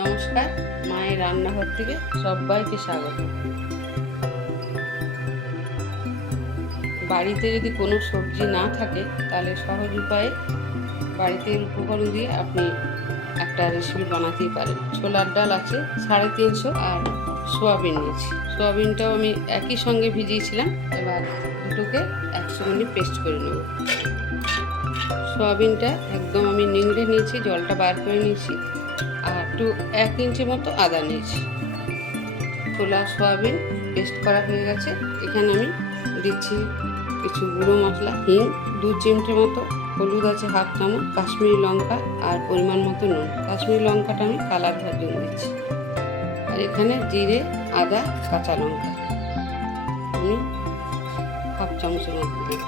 নমস্কার, মায়ের রান্নাঘর থেকে সবাইকে স্বাগত। বাড়িতে যদি কোনো সবজি না থাকে তাহলে সহজ উপায়ে বাড়িতে উপকরণ দিয়ে আপনি একটা রেসিপি বানাতেই পারেন। ছোলার ডাল আছে 350, আর সোয়াবিন নিয়েছি। সোয়াবিনটাও আমি একই সঙ্গে ভিজিয়েছিলাম। এবার দুটোকে একসঙ্গে পেস্ট করে নেব। সোয়াবিনটা একদম আমি নিংড়ে নিয়েছি, জলটা বার করে নিয়েছি। আর একটু 1 ইঞ্চি মতো আদা নিয়েছি। ছোলা সোয়াবিন পেস্ট করা হয়ে গেছে। এখানে আমি দিচ্ছি কিছু গুঁড়ো মশলা, হিং 2 চিমটে মতো, হলুদ আছে 1/2 চামচ, কাশ্মীরি লঙ্কা আর পরিমাণ মতো নুন। কাশ্মীরি লঙ্কাটা আমি কালার হওয়ার জন্য দিচ্ছি। আর এখানে জিরে, আদা, কাঁচা লঙ্কা আমি 1/2 চামচের মতো দিই।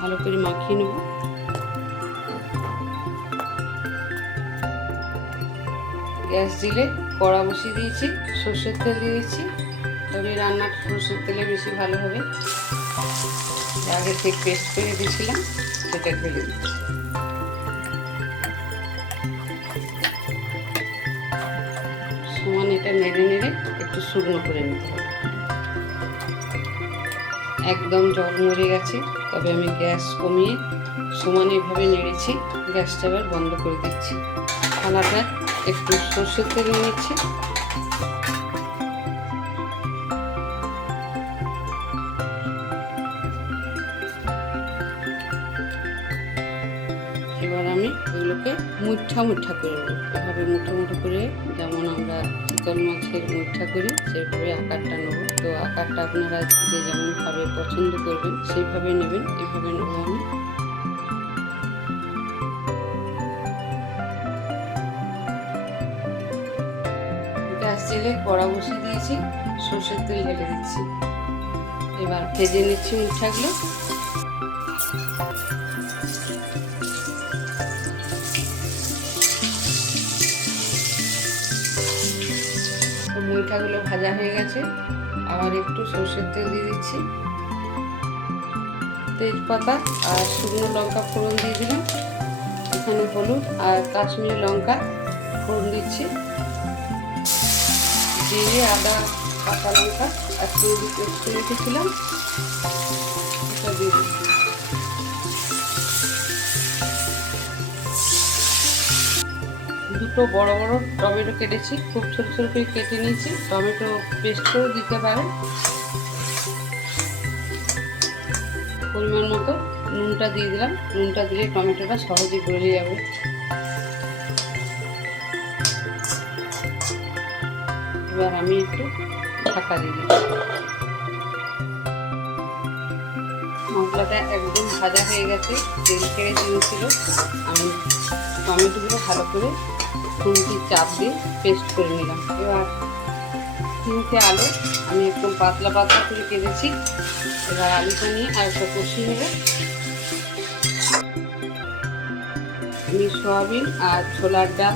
ভালো করে মাখিয়ে নেব। গ্যাস দিলে কড়া বসিয়ে দিয়েছি, সর্ষের তেল দিয়েছি। তবে রান্নাটা সর্ষের তেলে বেশি ভালো হবে। আগে থেকে পেস্ট করে দিয়েছিলাম সেটা ঢেলে দিচ্ছি। সমান এটা নেড়ে নেড়ে একটু শুকনো করে নিতে হবে। একদম জল মরে গেছে, তবে আমি গ্যাস কমিয়ে সমান এভাবে নেড়েছি। গ্যাসটা এবার বন্ধ করে দিচ্ছি। থালাটা একটু সর্ষের তেল নিচ্ছি। এবার আমি ওগুলোকে মুঠা মুঠা করে নেব। এভাবে মুঠো মুঠো করে, যেমন আমরা চিতল মাছের মুঠা করি সেইভাবে আকারটা নেব। তো আকারটা আপনারা যে যেমনভাবে পছন্দ করবেন সেইভাবে নেবেন। এইভাবে নেব আমি। গ্যাস জেলে কড়া বসিয়ে দিয়েছি, সর্ষের তেল ঢেলে দিচ্ছি। এবার ভেজে নিচ্ছি মুঠাগুলো। মুঠাগুলো ভাজা হয়ে গেছে। আবার একটু সর্ষের তেল দিয়ে দিচ্ছি। তেজপাতা আর শুকনো লঙ্কা ফোড়ন দিয়ে দিলাম। এখানে হলুদ আর কাশ্মীরি লঙ্কা ফোড়ন দিচ্ছি। জিরে, আদা, কাঁচা লঙ্কা একটু পেস্ট করে রেখেছিলাম, এটা দিয়ে দিচ্ছি। দুটো বড় বড় টমেটো কেটেছি, খুব ছোট ছোট করে কেটে নিয়েছি। টমেটো পেস্ট করে দিতে পারেন। পরিমাণ মতো নুনটা দিয়ে দিলাম। নুনটা দিলে টমেটোটা সহজে গলে যাবে। এবার আমি একটু ঢাকা দিয়ে দিই। মশলাটা একদম ভাজা হয়ে গেছে, তেল ছেড়ে দিয়েছিল। আমি টমেটোগুলো ভালো করে খুন্তির চাপ দিয়ে পেস্ট করে নিলাম। এবার 3টে আলু আমি একদম পাতলা পাতলা করে কেটেছি। এবার আলুটা নিয়ে আলুটা কষিয়ে নেব। আমি সয়াবিন আর ছোলার ডাল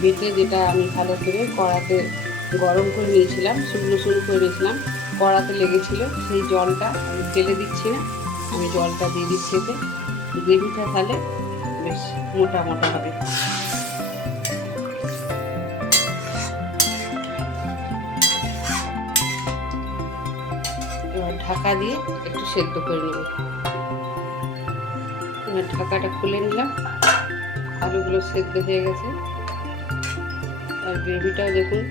বেটে, যেটা আমি ভালো করে কড়াতে গরম করে নিয়েছিলাম, শুকনো শুকনো করে নিয়েছিলাম, কড়াতে লেগেছিল, সেই জলটা আমি ফেলে দিচ্ছি না, আমি জলটা দিয়ে দিচ্ছি। এতে গ্রেভিটা তাহলে বেশ মোটা মোটা হবে। এবার ঢাকা দিয়ে একটু সেদ্ধ করে নেব। এবার ঢাকাটা খুলে নিলাম। আলুগুলো সেদ্ধ হয়ে গেছে। আর গ্রেভিটাও দেখুন।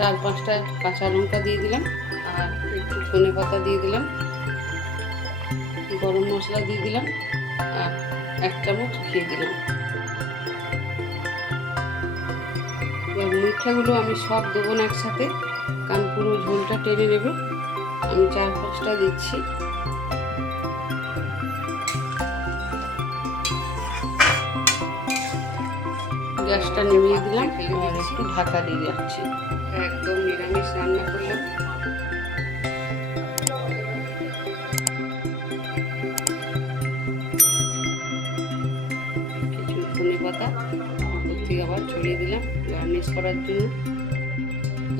4-5টা কাঁচা লঙ্কা দিয়ে দিলাম, আর একটু ধনে পাতা দিয়ে দিলাম, গরম মশলা দিয়ে দিলাম, আর 1 চামচ ঘি দিলাম। এবার মুঠাগুলো আমি সব দেবো না একসাথে, কারণ পুরো ঝোলটা টেনে নেবে। আমি 4-5টা দিচ্ছি। গ্যাসটা নামিয়ে দিলাম। আর একটু ঢাকা দিয়ে যাচ্ছি। একদম নিরামিষ রান্না করলাম। কিছু ধনে পাতা উপর থেকে আবার ছড়িয়ে দিলাম গার্নিশ করার জন্য।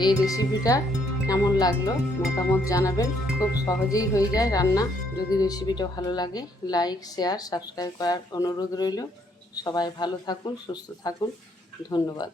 এই রেসিপিটা কেমন লাগলো মতামত জানাবেন। খুব সহজেই হয়ে যায় রান্না। যদি রেসিপিটা ভালো লাগে লাইক শেয়ার সাবস্ক্রাইব করার অনুরোধ রইল। সবাই ভালো থাকুন, সুস্থ থাকুন। ধন্যবাদ।